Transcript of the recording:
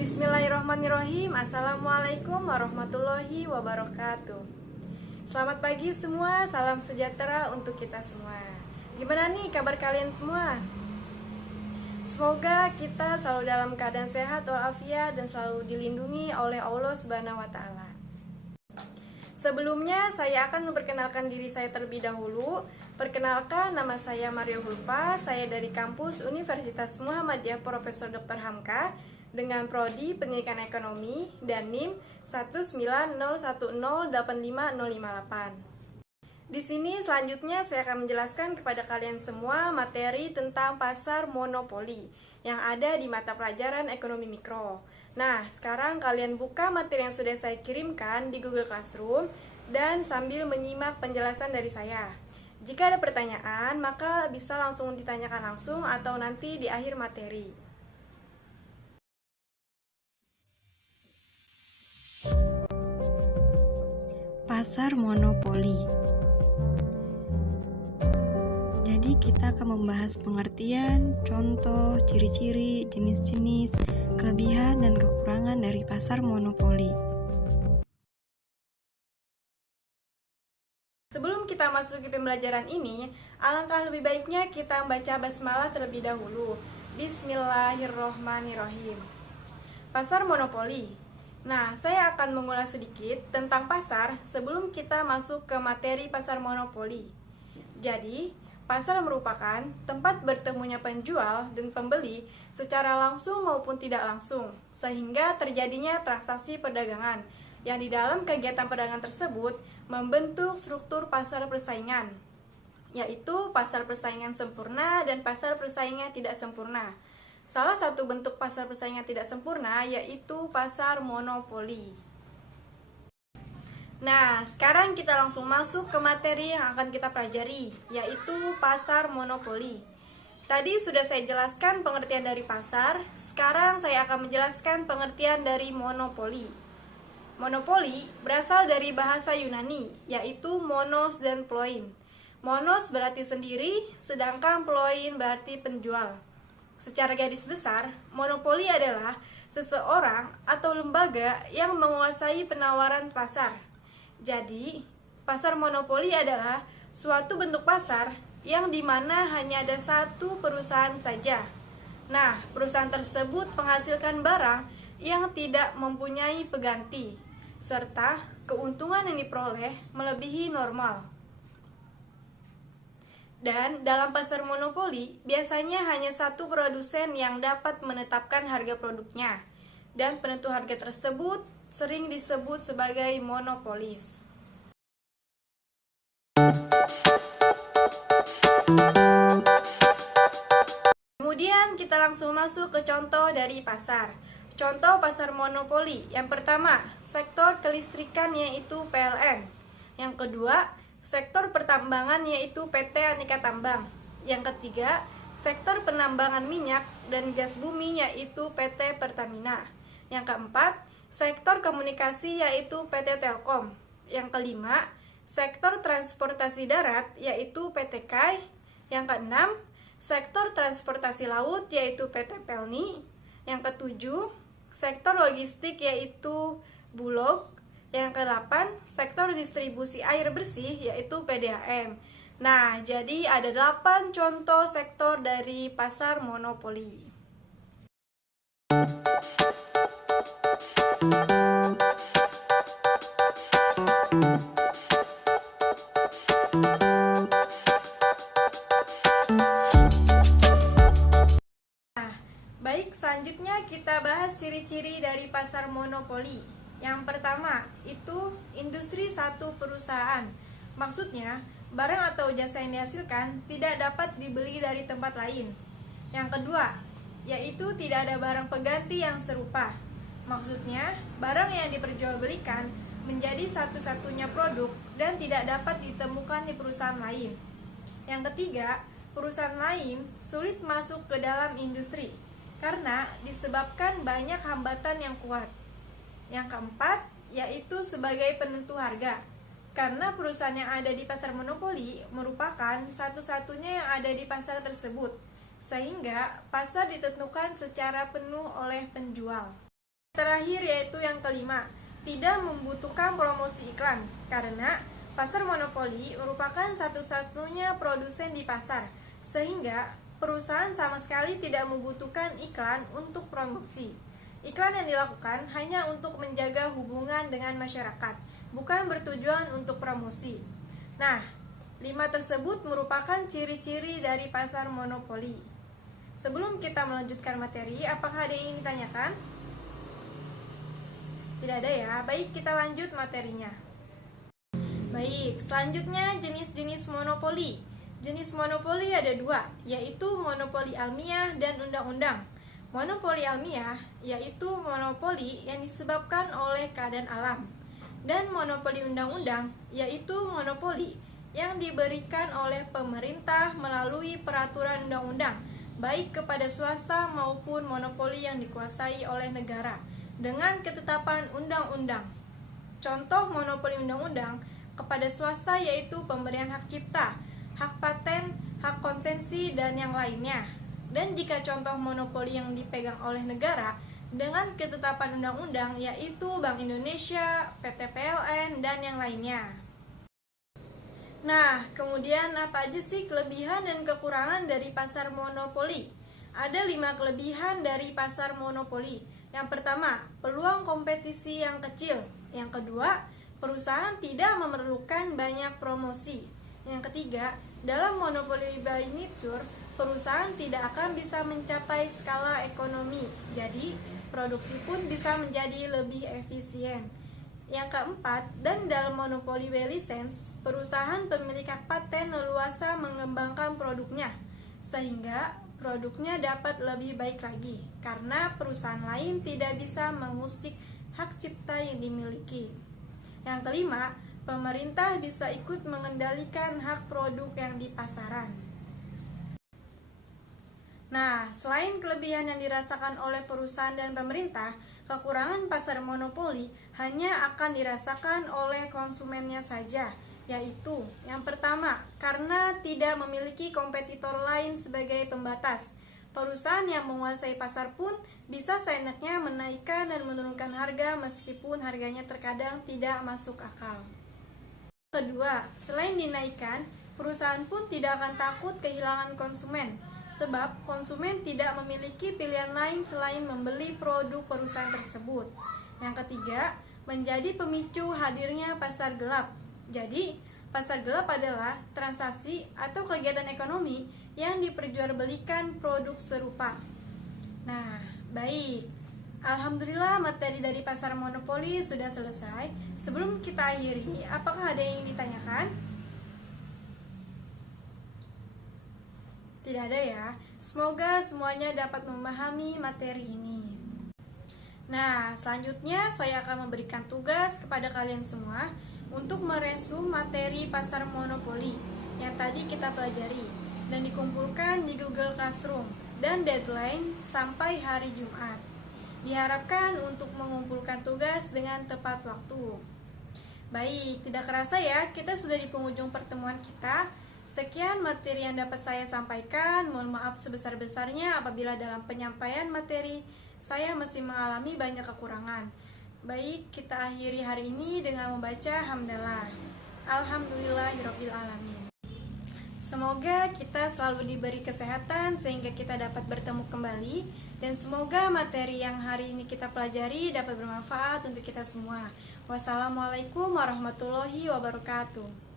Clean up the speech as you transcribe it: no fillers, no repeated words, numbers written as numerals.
Bismillahirrahmanirrahim. Assalamualaikum warahmatullahi wabarakatuh. Selamat pagi semua, salam sejahtera untuk kita semua. Gimana nih kabar kalian semua? Semoga kita selalu dalam keadaan sehat walafiat dan selalu dilindungi oleh Allah Subhanahu wa taala. Sebelumnya saya akan memperkenalkan diri saya terlebih dahulu. Perkenalkan, nama saya Mario Hulpa, saya dari kampus Universitas Muhammadiyah Profesor Dr. Hamka dengan prodi Pendidikan Ekonomi dan NIM 190108558. Di sini selanjutnya saya akan menjelaskan kepada kalian semua materi tentang pasar monopoli yang ada di mata pelajaran Ekonomi Mikro. Nah, sekarang kalian buka materi yang sudah saya kirimkan di Google Classroom dan sambil menyimak penjelasan dari saya. Jika ada pertanyaan, maka bisa langsung ditanyakan langsung atau nanti di akhir materi. Pasar monopoli. Jadi kita akan membahas pengertian, contoh, ciri-ciri, jenis-jenis, kelebihan dan kekurangan dari pasar monopoli. Sebelum kita masuk ke pembelajaran ini, alangkah lebih baiknya kita membaca basmalah terlebih dahulu. Bismillahirrohmanirrohim. Pasar monopoli. Nah, saya akan mengulas sedikit tentang pasar sebelum kita masuk ke materi pasar monopoli. Jadi, pasar merupakan tempat bertemunya penjual dan pembeli secara langsung maupun tidak langsung, sehingga terjadinya transaksi perdagangan yang di dalam kegiatan perdagangan tersebut membentuk struktur pasar persaingan, yaitu pasar persaingan sempurna dan pasar persaingan tidak sempurna. Salah satu bentuk pasar persaingan tidak sempurna yaitu pasar monopoli. Nah, sekarang kita langsung masuk ke materi yang akan kita pelajari, yaitu pasar monopoli. Tadi sudah saya jelaskan pengertian dari pasar, sekarang saya akan menjelaskan pengertian dari monopoli. Monopoli berasal dari bahasa Yunani, yaitu monos dan ploin. Monos berarti sendiri, sedangkan ploin berarti penjual. Secara garis besar, monopoli adalah seseorang atau lembaga yang menguasai penawaran pasar. Jadi, pasar monopoli adalah suatu bentuk pasar yang dimana hanya ada satu perusahaan saja. Nah, perusahaan tersebut menghasilkan barang yang tidak mempunyai pengganti, serta keuntungan yang diperoleh melebihi normal. Dan dalam pasar monopoli, biasanya hanya satu produsen yang dapat menetapkan harga produknya. Dan penentu harga tersebut sering disebut sebagai monopolis. Kemudian kita langsung masuk ke contoh dari pasar. Contoh pasar monopoli. Yang pertama, sektor kelistrikan yaitu PLN. Yang kedua, sektor pertambangan yaitu PT Aneka Tambang. Yang ketiga, sektor penambangan minyak dan gas bumi yaitu PT Pertamina. Yang keempat, sektor komunikasi yaitu PT Telkom. Yang kelima, sektor transportasi darat yaitu PT KAI. Yang keenam, sektor transportasi laut yaitu PT Pelni. Yang ketujuh, sektor logistik yaitu Bulog. Yang ke-8, sektor distribusi air bersih yaitu PDAM. Nah, jadi ada 8 contoh sektor dari pasar monopoli. Nah, baik, selanjutnya kita bahas ciri-ciri dari pasar monopoli. Yang pertama, itu industri satu perusahaan. Maksudnya, barang atau jasa yang dihasilkan tidak dapat dibeli dari tempat lain. Yang kedua, yaitu tidak ada barang pengganti yang serupa. Maksudnya, barang yang diperjualbelikan menjadi satu-satunya produk dan tidak dapat ditemukan di perusahaan lain. Yang ketiga, perusahaan lain sulit masuk ke dalam industri karena disebabkan banyak hambatan yang kuat. Yang keempat, yaitu sebagai penentu harga. Karena perusahaan yang ada di pasar monopoli merupakan satu-satunya yang ada di pasar tersebut, sehingga pasar ditentukan secara penuh oleh penjual. Terakhir yaitu yang kelima, tidak membutuhkan promosi iklan, karena pasar monopoli merupakan satu-satunya produsen di pasar, sehingga perusahaan sama sekali tidak membutuhkan iklan untuk promosi. Iklan yang dilakukan hanya untuk menjaga hubungan dengan masyarakat, bukan bertujuan untuk promosi. Nah, 5 tersebut merupakan ciri-ciri dari pasar monopoli. Sebelum kita melanjutkan materi, apakah ada yang ingin ditanyakan? Tidak ada ya, baik kita lanjut materinya. Baik, selanjutnya jenis-jenis monopoli. Jenis monopoli ada 2, yaitu monopoli almiah dan undang-undang. Monopoli almiah yaitu monopoli yang disebabkan oleh keadaan alam. Dan monopoli undang-undang yaitu monopoli yang diberikan oleh pemerintah melalui peraturan undang-undang, baik kepada swasta maupun monopoli yang dikuasai oleh negara dengan ketetapan undang-undang. Contoh monopoli undang-undang kepada swasta yaitu pemberian hak cipta, hak paten, hak konsensi, dan yang lainnya. Dan jika contoh monopoli yang dipegang oleh negara dengan ketetapan undang-undang yaitu Bank Indonesia, PT PLN, dan yang lainnya. Nah, kemudian apa aja sih kelebihan dan kekurangan dari pasar monopoli? Ada 5 kelebihan dari pasar monopoli. Yang pertama, peluang kompetisi yang kecil. Yang kedua, perusahaan tidak memerlukan banyak promosi. Yang ketiga, dalam monopoli by nature, perusahaan tidak akan bisa mencapai skala ekonomi. Jadi, produksi pun bisa menjadi lebih efisien. Yang keempat, dan dalam monopoli by license, perusahaan pemilik hak paten leluasa mengembangkan produknya, sehingga produknya dapat lebih baik lagi, karena perusahaan lain tidak bisa mengusik hak cipta yang dimiliki. Yang kelima, pemerintah bisa ikut mengendalikan hak produk yang di pasaran. Nah, selain kelebihan yang dirasakan oleh perusahaan dan pemerintah, kekurangan pasar monopoli hanya akan dirasakan oleh konsumennya saja, yaitu yang pertama, karena tidak memiliki kompetitor lain sebagai pembatas. Perusahaan yang menguasai pasar pun bisa seenaknya menaikkan dan menurunkan harga meskipun harganya terkadang tidak masuk akal. Kedua, selain dinaikkan, perusahaan pun tidak akan takut kehilangan konsumen, sebab konsumen tidak memiliki pilihan lain selain membeli produk perusahaan tersebut. Yang ketiga, menjadi pemicu hadirnya pasar gelap. Jadi, pasar gelap adalah transaksi atau kegiatan ekonomi yang diperjualbelikan produk serupa. Nah, baik. Alhamdulillah materi dari pasar monopoli sudah selesai. Sebelum kita akhiri, apakah ada yang ingin ditanyakan? Tidak ada ya. Semoga semuanya dapat memahami materi ini. Nah, selanjutnya saya akan memberikan tugas kepada kalian semua untuk meresum materi pasar monopoli yang tadi kita pelajari dan dikumpulkan di Google Classroom dan deadline sampai hari Jumat. Diharapkan untuk mengumpulkan tugas dengan tepat waktu. Baik, tidak kerasa ya, kita sudah di penghujung pertemuan kita. Sekian materi yang dapat saya sampaikan. Mohon maaf sebesar-besarnya apabila dalam penyampaian materi saya masih mengalami banyak kekurangan. Baik, kita akhiri hari ini dengan membaca hamdalah. Alhamdulillahirabbil alamin. Semoga kita selalu diberi kesehatan sehingga kita dapat bertemu kembali, dan semoga materi yang hari ini kita pelajari dapat bermanfaat untuk kita semua. Wassalamualaikum warahmatullahi wabarakatuh.